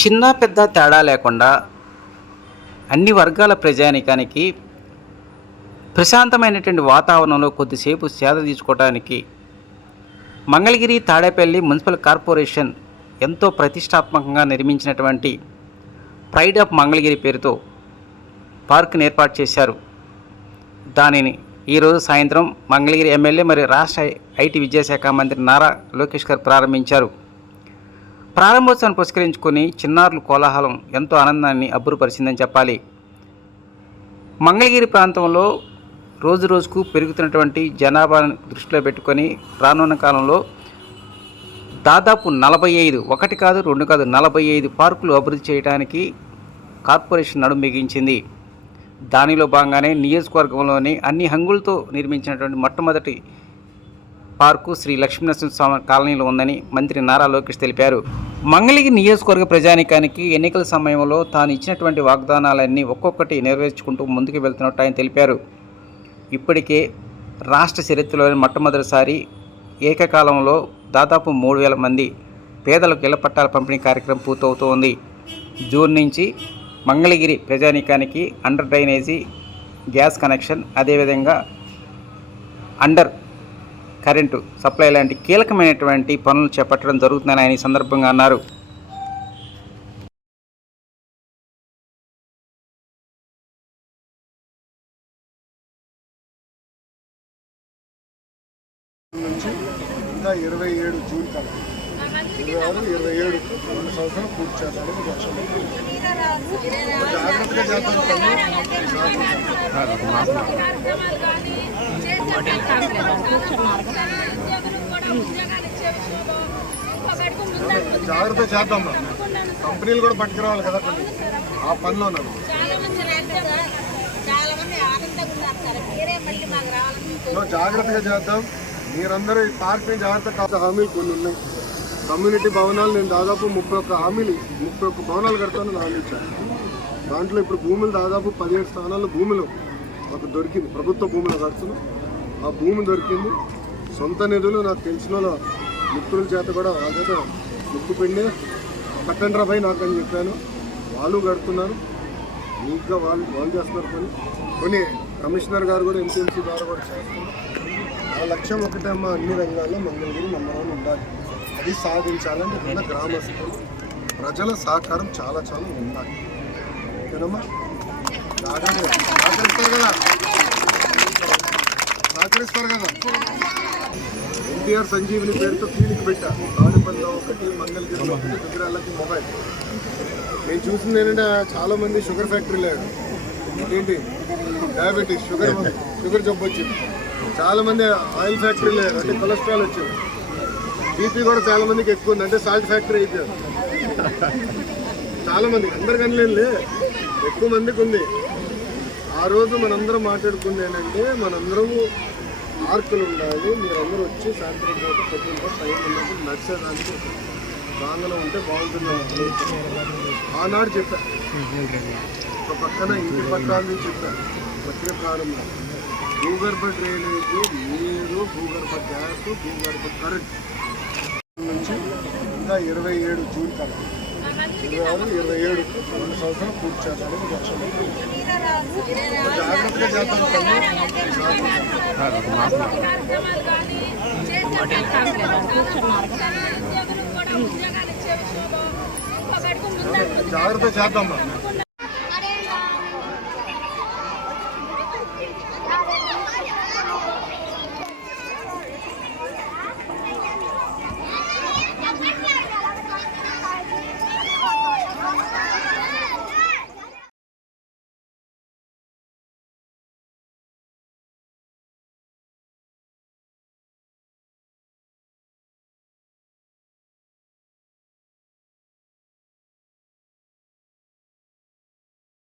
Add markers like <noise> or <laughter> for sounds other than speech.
చిన్న పెద్ద తేడా లేకుండా అన్ని వర్గాల ప్రజానికానికి ప్రశాంతమైనటువంటి వాతావరణంలో కొద్దిసేపు సేద తీసుకోవడానికి మంగళగిరి తాడేపల్లి మున్సిపల్ కార్పొరేషన్ ఎంతో ప్రతిష్టాత్మకంగా నిర్మించినటువంటి ప్రైడ్ ఆఫ్ మంగళగిరి పేరుతో పార్క్ను ఏర్పాటు చేశారు. దానిని ఈరోజు సాయంత్రం మంగళగిరి ఎమ్మెల్యే మరియు రాష్ట్ర ఐటీ విద్యాశాఖ మంత్రి నారా లోకేష్ గారు ప్రారంభించారు. ప్రారంభోత్సవాన్ని పురస్కరించుకొని చిన్నారుల కోలాహలం ఎంతో ఆనందాన్ని అబ్బురుపరిచిందని చెప్పాలి. మంగళగిరి ప్రాంతంలో రోజు రోజుకు పెరుగుతున్నటువంటి జనాభాను దృష్టిలో పెట్టుకొని రానున్న కాలంలో దాదాపు నలభై ఐదు ఒకటి కాదు రెండు కాదు నలభై ఐదు పార్కులు అభివృద్ధి చేయడానికి కార్పొరేషన్ నడుం బిగించింది. దానిలో భాగంగానే నియోజకవర్గంలోని అన్ని హంగులతో నిర్మించినటువంటి మొట్టమొదటి పార్కు శ్రీ లక్ష్మీనరసింహస్వామి కాలనీలో ఉందని మంత్రి నారా లోకేష్ తెలిపారు. మంగళగిరి నియోజకవర్గ ప్రజానికానికి ఎన్నికల సమయంలో తాను ఇచ్చినటువంటి వాగ్దానాలన్నీ ఒక్కొక్కటి నెరవేర్చుకుంటూ ముందుకు వెళ్తున్నట్టు ఆయన తెలిపారు. ఇప్పటికే రాష్ట్ర చరిత్రలోని మొట్టమొదటిసారి ఏకకాలంలో దాదాపు మూడు వేల మంది పేదలకు ఇళ్ళ పట్టాల పంపిణీ కార్యక్రమం పూర్తవుతోంది. జూన్ నుంచి మంగళగిరి ప్రజానీకానికి అండర్ డ్రైనేజీ గ్యాస్ కనెక్షన్ అదేవిధంగా అండర్ కరెంటు సప్లై లాంటి కీలకమైనటువంటి పనులు చేపట్టడం జరుగుతుందని ఆయన ఈ సందర్భంగా అన్నారు. నుంచి ఇంకా ఇరవై ఏడు జూన్ కల్లా. ఇరవై ఇరవై ఏడు రెండు సంవత్సరాలు పూర్తి చేద్దామని జాగ్రత్తగా చేద్దాం జాగ్రత్త చేద్దాం కంపెనీలు కూడా పట్టుకురావాలి కదా కొన్ని. ఆ పనిలో ఉన్నాను. జాగ్రత్తగా చేద్దాం. మీరందరూ ఈ పార్క్ జాగ్రత్త కాదు హామీలు కొన్ని ఉన్నాయి. కమ్యూనిటీ భవనాలు నేను దాదాపు ముప్పై ఒక్క హామీలు ముప్పై ఒక్క భవనాలు కడతానని హామీ ఇచ్చాను దాంట్లో ఇప్పుడు భూములు దాదాపు పదిహేడు స్థానాల్లో భూములు మాకు దొరికింది. ప్రభుత్వ భూములు కడుతున్నాం. ఆ భూమి దొరికింది. సొంత నిధులు నాకు తెలిసిన వాళ్ళ మిత్రుల చేత కూడా వాళ్ళ దగ్గర ముక్కు పిండి కట్టండి రాబాయి నాకు అని చెప్పాను. వాళ్ళు కడుతున్నారు. నీట్గా వాళ్ళు వాళ్ళు చేస్తున్నారు కొన్ని కొన్ని కమిషనర్ గారు కూడా ఎంపీఎంసీ ద్వారా కూడా చేస్తున్నారు. ఆ లక్ష్యం ఒకటే అమ్మ అన్ని రంగాల్లో మంగళగిరి నెంబర్ వన్ ఉండాలి. అది సాధించాలని ఇక్కడ గ్రామస్తులు ప్రజల సహకారం చాలా చాలా ఉండాలి ఓకేనమ్మా? సహకరిస్తారు కదా సహకరిస్తారు కదా ఎన్టీఆర్ సంజీవిని పేరుతో క్లినిక్ పెట్టా. తాడిపల్లిలో ఒకటి మంగళగిరిలో ఒకటి దగ్గరాలకి మొబైల్. నేను చూసింది ఏంటంటే చాలా మంది షుగర్ ఫ్యాక్టరీ లేదు ఏంటి డయాబెటీస్ షుగర్ <laughs> షుగర్ జబ్బు వచ్చింది. చాలా మంది ఆయిల్ ఫ్యాక్టరీ లేదు అంటే కొలెస్ట్రాల్ వచ్చింది బీపీ కూడా చాలా మందికి ఎక్కువ ఉంది. అంటే సాల్ట్ ఫ్యాక్టరీ అయిపోయింది చాలా మంది. అందరికన్నా ఎక్కువ మందికి ఉంది. ఆ రోజు మనందరం మాట్లాడుకుంది ఏంటంటే మనందరము మార్కులు ఉండాలి. మీరందరూ వచ్చి సాయంత్రం పూట పొద్దున పూట టైం ఉన్నప్పుడు నడిచేదానికి ఉంటే బాగుంటుంది. ఆనాడు చెప్పా. ఒక పక్కన ఇంటి పట్టాలని చెప్పా. వచ్చిన ప్రారంభం. భూగర్భ డ్రైనేజ్ నీరు భూగర్భ గ్యాస్ భూగర్భ కరెంట్. ఇంకా ఇరవై ఏడు జూన్ కల్లా. ఇరవై ఆరు ఇరవై ఏడు రెండు సంవత్సరాలు పూర్తి చేద్దామని లక్ష్యం. జాగ్రత్తగా చేద్దాం జాగ్రత్త చేద్దాం.